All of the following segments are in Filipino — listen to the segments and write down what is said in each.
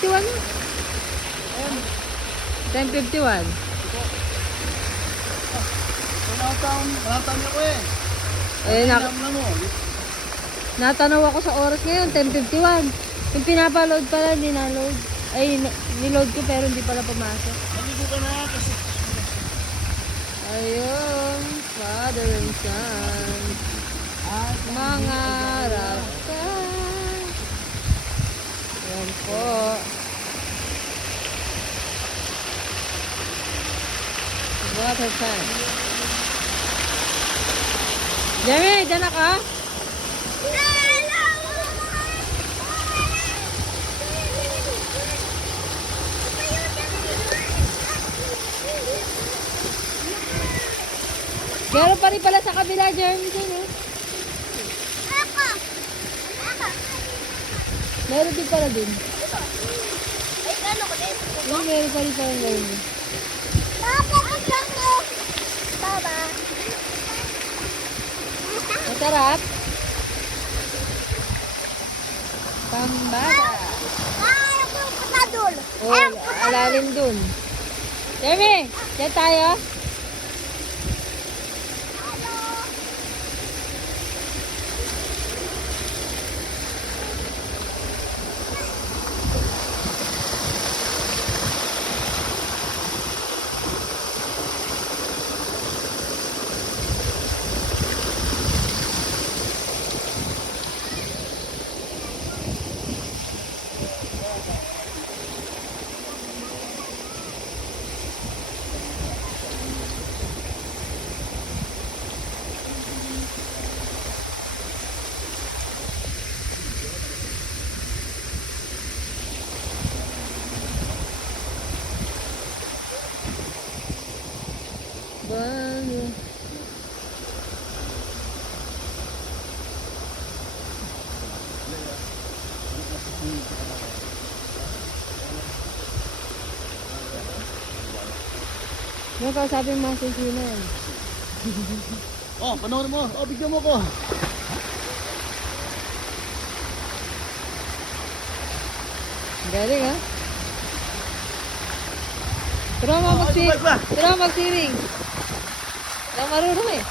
10:51 na. 10:51. Nakataon niya ko eh. Eh, Alam mo. natanaw ako sa oras ngayon, 10:51. Yung pinapaload pala, hindi na-load. Ay, niload ko pero hindi pala pumasok. Naligo ka na kasi. Ayun, Father and Son. Mangarap ka. Yan po. Water time. Jeremy, dyan na ka? Meron pa rin pala sa kabila, Jeremy, dyan eh. Meron din pala din. Yung meron pa rin pala ngayon. Masarap. Pambata. Oh, alalim dun. Jeremy, dyan tayo. Bango. Ano kausapin mo si Sinan? Oh, panoorin mo. Oh, bigyan mo ko. Galing ha? Turo mo mag-swimming. Turo mo mag-swimming. Ito marunong eh.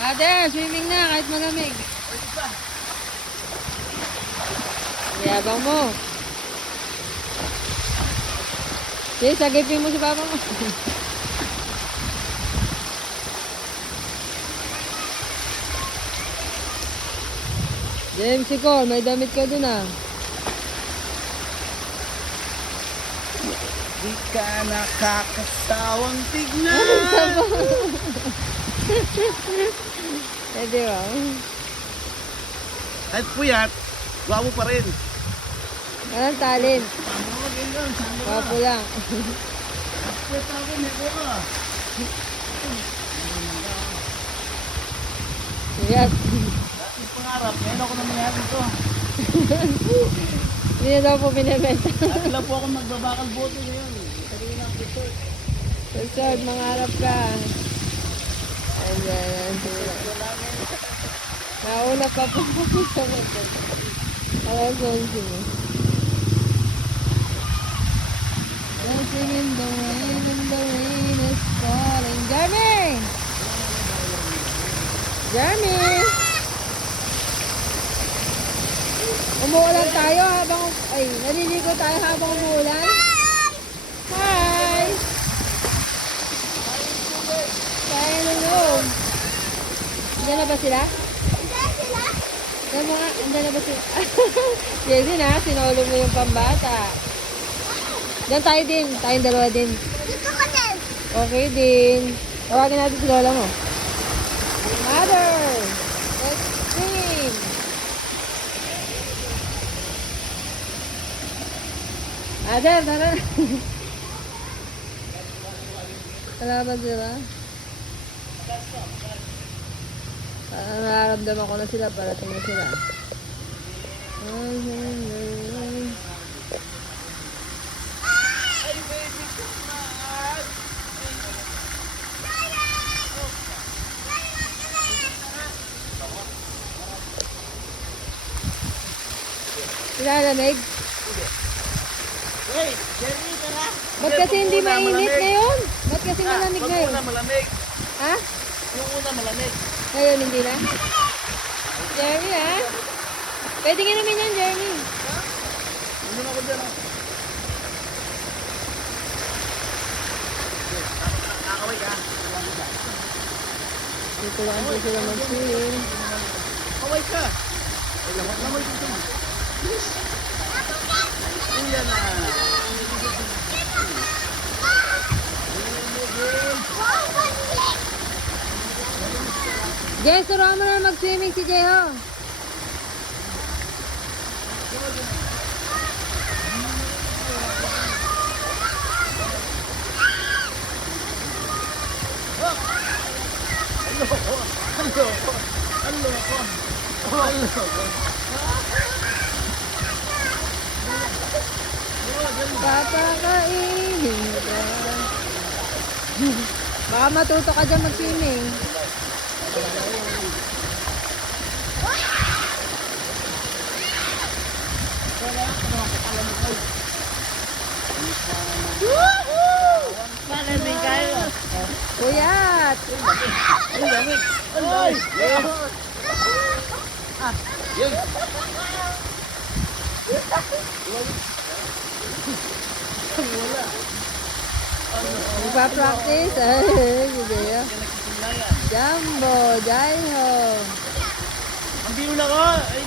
Mother, swimming na kahit malamig. Yabang mo. Sige, sagipin mo si papa mo. James, Cole, may damit ka dun ah. Di ka nakakasawang tignan. Eh, di ba? Kahit puyat, guwapo pa rin. Anong talent? Ano, ganyan. Saan ka ba? Wapo lang. Puyat ako, may ka. Yes. Yung pangarap, ngayon ako na mangyari ito. Hindi na daw po binibenta. At lang po ako magbabakal bote ngayon. Sabihin ng pito. Susod, mangarap ka. Ayan. Nauna pa po sa mga. Alam ko mo. Dancing in the rain and the rain is falling. Jeremy! Jeremy! Umuulan tayo habang, ay, naliligo tayo habang umuulan. Hi! Kaya na loob. Andiyan na ba sila? Yung mga, andiyan na ba sila? Jessie na, sinolo mo yung pambata. Diyan tayo din, tayong dalawa din. Okay din. Tawagin natin si lola mo. Mother! Let's sing! Mother, tara! Wala ba sila? Parang nararamdaman ko na sila, parating na sila. Nilalamig? Hey, Jerry, tara. Ba't kasi hindi mainit ngayon? Ba't kasi malamig Pag ngayon? una malamig. Ha? Yung una malamig. Ngayon hindi na? Jeremy, ha? Pwede nga namin yan, Jeremy. Ano na ako dyan, ah. Kakaway ka. Dito lang po sila mag-swim. Kaway ka. Ay, lamay dito. Kuya na. Jess, turuan mo na mag-swimming si Jeho. Papakainin ka. Baka matuto ka dyan mag-swimming. Malamig kayo. Kuyat! Ay, lamig. Ay! Yun. Magpa-practice? Ay, si Jeho. Jumbo, Jeho. Ang biro na ko. Ay,